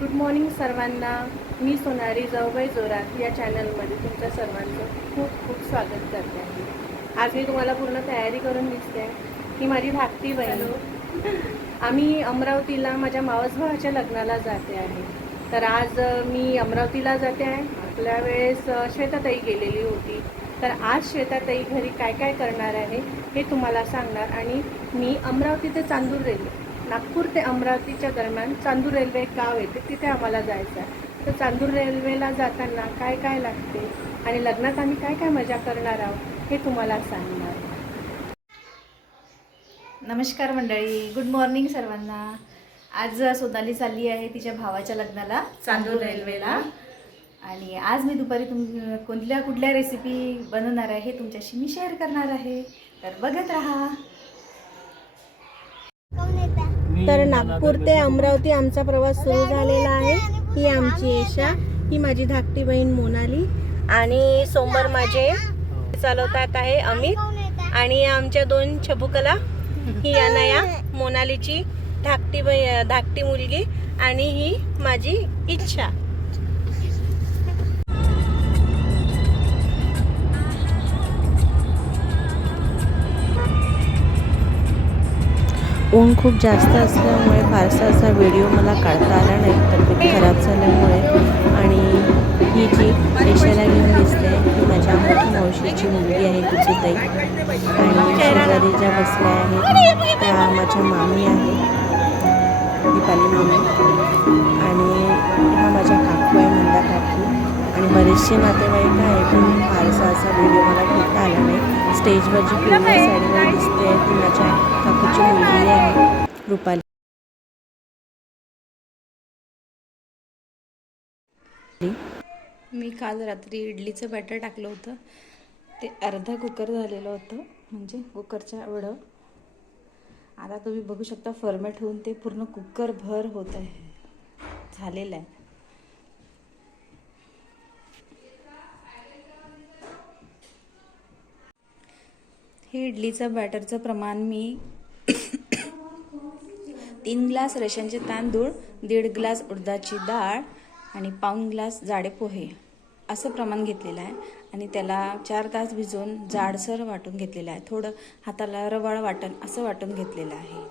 Good morning सर्वांना. मी सोनाली जाऊबाई जोरात या चॅनलमध्ये तुमच्या सर्वांचं खूप खूप स्वागत करते आहे. आज मी तुम्हाला पूर्ण तयारी करून दिसते आहे. ही माझी धाकटी बहीण. आम्ही अमरावतीला माझ्या मावस भावाच्या लग्नाला जाते आहे. तर आज मी अमरावतीला जाते आहे. आपल्या वेळेस श्वेताताई गेलेली होती. तर आज श्वेताताई घरी काय काय करणार आहे हे तुम्हाला सांगणार. आणि मी अमरावती ते चांदूर रेल्वे, नागपूर ते अमरावतीच्या दरम्यान चांदूर रेल्वे एक गाव येते, तिथे आम्हाला जायचं आहे. तर चांदूर रेल्वेला जाताना काय काय लागते आणि लग्नात आम्ही काय काय मजा करणार आहोत हे तुम्हाला सांगणार. नमस्कार मंडळी, गुड मॉर्निंग सर्वांना. आज सोनाली चालली आहे तिच्या भावाच्या लग्नाला चांदूर रेल्वेला. आणि आज मी दुपारी कुठल्या रेसिपी बनवणार आहे हे तुमच्याशी मी शेअर करणार आहे. तर बघत राहा. तर नागपूर ते अमरावती आमचा प्रवास सुरू झालेला आहे. ही आमची ईशा, ही माझी धाकटी बहीण मोनाली आणि समोर माझे चालवतात आहे अमित आणि आमच्या दोन छबुकला. ही अनाया, मोनालीची धाकटी मुलगी, आणि ही माझी इच्छा. ऊन खूप जास्त असल्यामुळे फारसा असा व्हिडिओ मला काढता आला नाही, तब्येत खराब झाल्यामुळे. आणि ही जी ईशाला घेऊन दिसते ही माझ्या मोठी मावशीची मुलगी आहे, तिची ताई. आणि शेजारी ज्या बसल्या आहेत त्या माझ्या मामी आहेत, दीपाली मामी. आणि हा माझ्या काकू आहे, मंदा काकू. आणि बरेचसे नातेवाईक आहे, पण फारसा असा व्हिडिओ मला घेता आला नाही. स्टेजवर जी पिवळ्या साडीवर दिसते ती माझ्या काकूची मुलगी आहे, रुपाली. मी काल रात्री इडलीचं बॅटर टाकलं होतं, ते अर्धा कुकर झालेलं होतं, म्हणजे कुकरच्या एवढं. आता तुम्ही बघू शकता फॉर्मेट होऊन ते पूर्ण कुकर भर होत आहे, झालेलं आहे. हे इडलीचं बॅटरचं प्रमाण मी 3 ग्लास रेशनचे तांदूळ, 1.5 ग्लास उडदाची डाळ आणि पाऊण ग्लास जाडे पोहे असं प्रमाण घेतलेलं आहे. आणि त्याला 4 तास भिजवून जाडसर वाटून घेतलेलं आहे. थोडं हाताला रवाळ वाटण असं वाटून घेतलेलं आहे.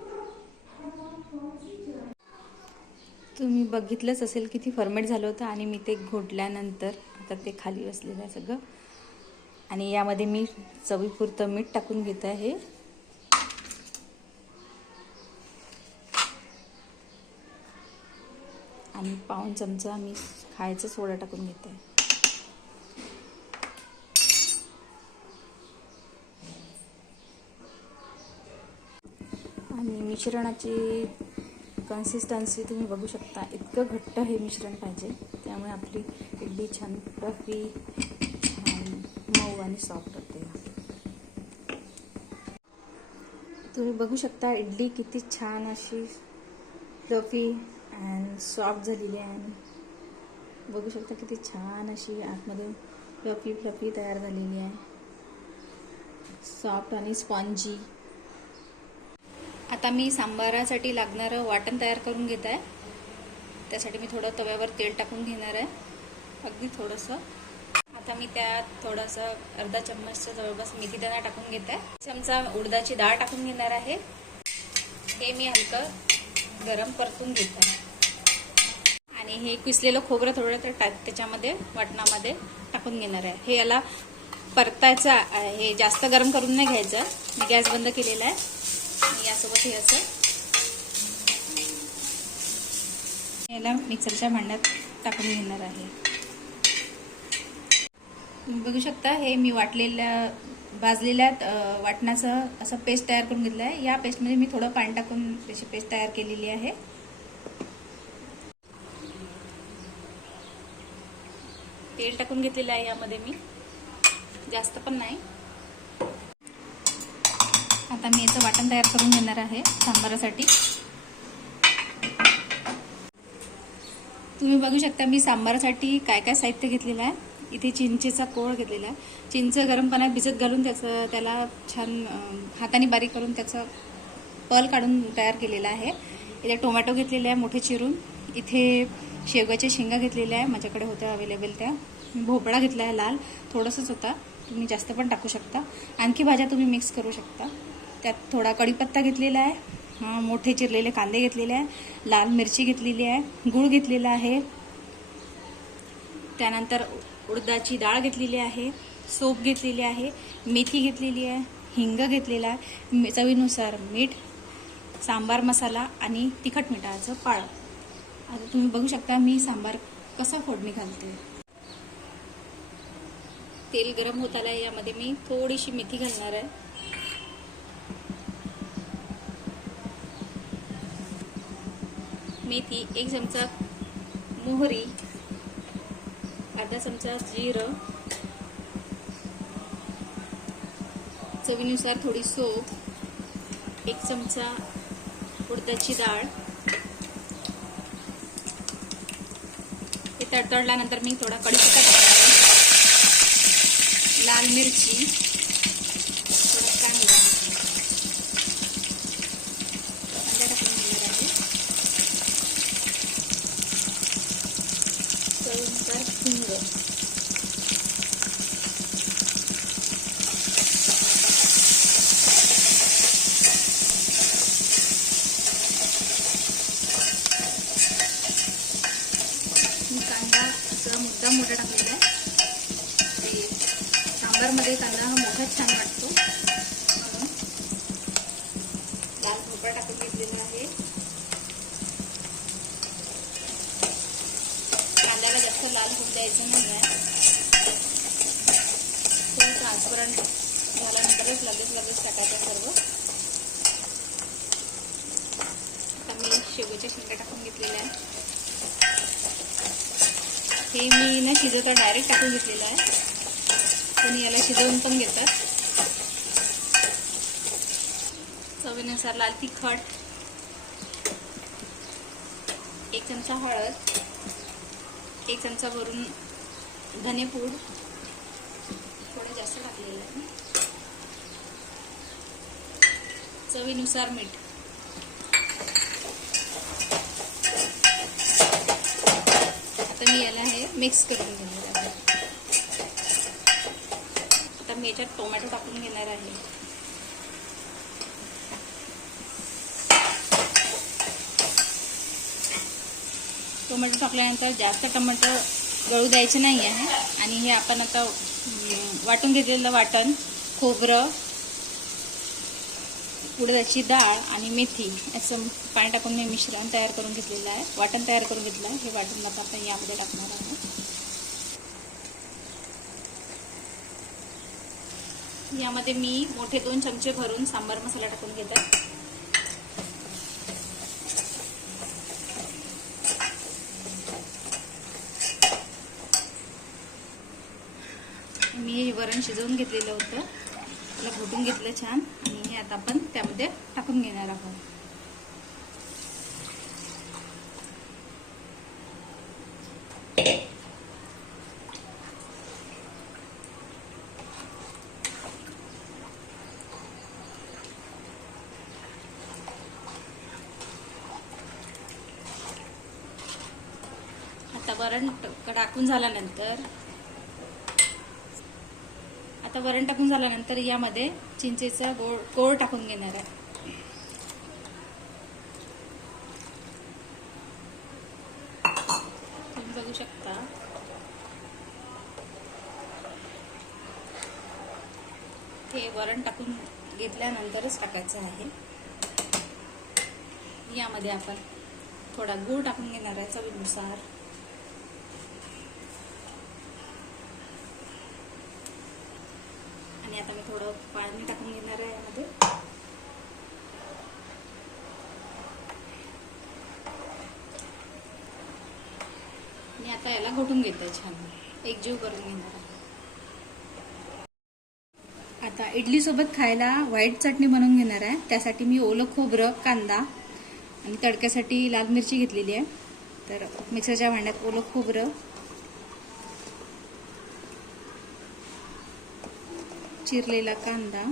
तुम्ही बघितलंच असेल किती फॉर्मेट झालं होतं. आणि मी ते घोटल्यानंतर आता ते खाली बसलेलं आहे सगळं. आणि यामध्ये मी चवीपुरतं मीठ टाकून घेत आहे. आणि पाऊण चमचा मी खायचा सोडा टाकून घेते. आणि मिश्रणाची कन्सिस्टन्सी तुम्ही बघू शकता, इतकं घट्ट हे मिश्रण पाहिजे, त्यामुळे आपली इडली छान फ्लफी, छान मऊ आणि सॉफ्ट होते. तुम्ही बघू शकता इडली किती छान अशी फ्लफी अँड सॉफ्ट झालेली आहे. आणि बघू शकता किती छान अशी आतमध्ये फ्लफी तयार झालेली आहे, सॉफ्ट आणि स्पॉन्जी. आता मी सांबारासाठी लागणारं वाटण तयार करून घेत आहे. त्यासाठी मी थोडं तव्यावर तेल टाकून घेणार आहे, अगदी थोडंसं. आता मी त्यात थोडंसं अर्धा चम्मचच्या जवळपास मेथी दाणा टाकून घेत आहे. चमचा उडदाची डाळ टाकून घेणार आहे. हे मी हलकं गरम परतून घेत आहे. आणि हे पिसलेलं खोबरं थोडं त्याच्यामध्ये वाटणामध्ये टाकून घेणार आहे. हे याला परतायचं आहे, हे जास्त गरम करून नाही घ्यायचं. मी गॅस बंद केलेला आहे. आणि यासोबत हे असं याला मिक्सरच्या भांड्यात टाकून घेणार आहे. तुम्ही बघू शकता हे मी भाजलेल्या वाटणाचं असं पेस्ट तयार करून घेतलं आहे. या पेस्टमध्ये मी थोडं पाणी टाकून त्याची पेस्ट तयार केलेली आहे. तेल टाकून घेतलेलं आहे यामध्ये मी, जास्त पण नाही. आता मी याचं वाटण तयार करून घेणार आहे सांबारासाठी. तुम्ही बघू शकता मी सांबारासाठी काय काय साहित्य घेतलेलं आहे. इथे चिंचेचा कोळ घेतलेला आहे. चिंच गरम पाण्यात भिजत घालून त्याला छान हाताने बारीक करून त्याचा पल काढून तयार केलेला आहे. इथे टोमॅटो घेतलेले आहे मोठे चिरून. इथे शेवगाच्या शेंगा घेतलेल्या आहे, माझ्याकडे होत्या अवेलेबल त्या. भोपळा घेतला आहे लाल, थोडंसंच होता, तुम्ही जास्त पण टाकू शकता. आणखी भाज्या तुम्ही मिक्स करू शकता. त्यात थोडा कढीपत्ता घेतलेला आहे, मोठे चिरलेले कांदे घेतलेले आहे, लाल मिरची घेतलेली आहे, गूळ घेतलेला आहे, त्यानंतर उडदाची डाळ घेतलेली आहे, सोप घेतलेली आहे, मेथी घेतलेली आहे, हिंग घेतलेला आहे, चवीनुसार मीठ, सांबार मसाला आणि तिखट मिठाचं पाळ. आता तुम्ही बघू शकता मी सांबार कसा फोडणी घालते. तेल गरम होत आलं आहे, यामध्ये मी थोडीशी मेथी घालणार आहे. मेथी, 1 चमचा मोहरी, अर्धा चमचा जिरं, चवीनुसार थोडी सोप, 1 चमचा उडदाची डाळ. हे तडतडल्यानंतर मी थोडा कढीपत्ता टाकणार आहे, लाल मिरची, थोडा कांदा टाकून घेणार आहे, चवीनुसार हिंग. कांदा असं मोठा टाकलेला आहे. ते सांबारमध्ये कांदा हा मोठा छान वाटतो म्हणून. लाल भोपळा टाकून घेतलेला आहे. कांद्याला जास्त लाल होऊ द्यायचं नाही आहे. तो ट्रान्सपरंट झाल्यानंतरच लगेच टाकायचं सर्व. आता मी शेवगाच्या शेंगा टाकून घेतलेल्या आहे. हे मी ना शिजवता डायरेक्ट टाकून घेतलेलं आहे, कोणी याला शिजवून पण घेतात. चवीनुसार लाल तिखट, 1 चमचा हळद, 1 चमचा भरून धनेपूड, थोडं जास्त टाकलेलं आहे, चवीनुसार मीठ. आता मी याला हे मिक्स करून घेणार आहे. आता मी याच्यात टोमॅटो टाकून घेणार आहे. टोमॅटो टाकल्यानंतर जास्त टोमॅटो गळू द्यायचे नाही आहे. आणि हे आपण आता वाटून घेतलेलं वाटण, खोबरं, उडदाची डाळ आणि मेथी असं पाणी टाकून मी मिश्रण तयार करून घेतलेलं आहे, वाटण तयार करून घेतलं आहे. हे वाटण आता आपण यामध्ये टाकणार आहोत. यामध्ये मी मोठे 2 चमचे भरून सांबार मसाला टाकून घेत आहे. मी वरण शिजवून घेतलेलं होतं, त्याला घोटून घेतलं छान आणि हे आता आपण त्यामध्ये टाकून घेणार आहोत. आता वरण टाकून झाल्यानंतर यामध्ये चिंचेचा कोळ टाकून घेणार आहे. तुम्ही बघू शकता. हे वरण टाकून घेतल्यानंतरच टाकायचं आहे. यामध्ये आपण थोडा गूळ टाकून घेणार आहे चवीनुसार. आणि आता मी थोडं पाणी टाकून घेणार आहे यामध्ये. आणि आता याला घोटून घेतोय छान, एकजीव करून घेणार आहे. आता इडली सोबत खायला व्हाईट चटणी बनवून घेणार आहे. त्यासाठी मी ओलं खोबरं, कांदा आणि तडक्यासाठी लाल मिरची घेतलेली आहे. तर मिक्सरच्या भांड्यात ओलं खोबरं, चिरलेला कांदा,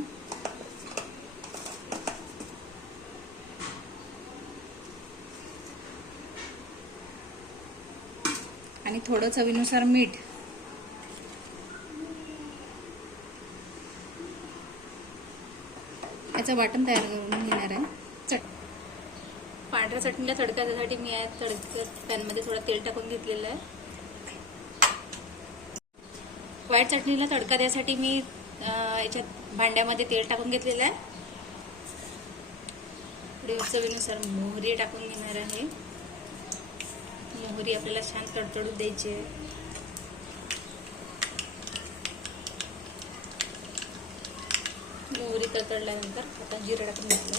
आणि थोडं चवीनुसार मीठ. याचं वाटण तयार करून घेणार आहे. पांढऱ्या चटणीला तडका देण्यासाठी मी या पॅनमध्ये थोडं तेल टाकून घेतलेलं आहे. व्हाईट चटणीला तडका द्यायसाठी मी याच्यात भांड्यामध्ये तेल टाकून घेतलेलं आहे. चवीनुसार मोहरी टाकून घेणार आहे. मोहरी आपल्याला छान तडतडू द्यायची आहे. मोहरी तडतडल्यानंतर आता जिरं टाकून घेतलं.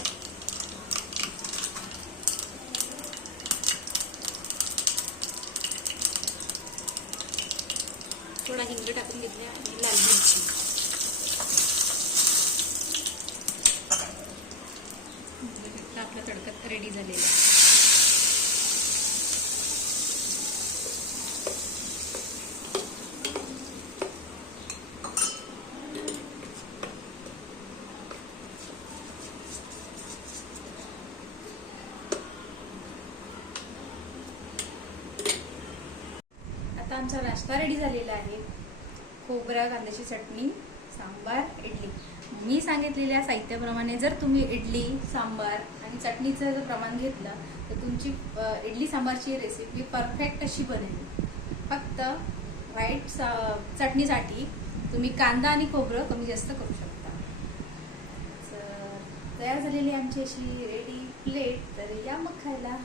थोडा हिंग टाकून घेतला आणि लाल मिरची. आपला तडका रेडी झालेला आहे. आता आमचा नाश्ता रेडी झालेला आहे. खोबरा कांद्याची चटणी, सांबार, इडली. मी सांगितलेल्या साहित्याप्रमाणे जर तुम्ही इडली, सांबार आणि चटणीचं जर प्रमाण घेतलं तर तुमची इडली सांबारची रेसिपी परफेक्ट अशी बनेल. फक्त व्हाईट चटणीसाठी तुम्ही कांदा आणि खोबरं कमी जास्त करू शकता. तयार झालेली आमची अशी रेडी प्लेट. तर या मग खायला.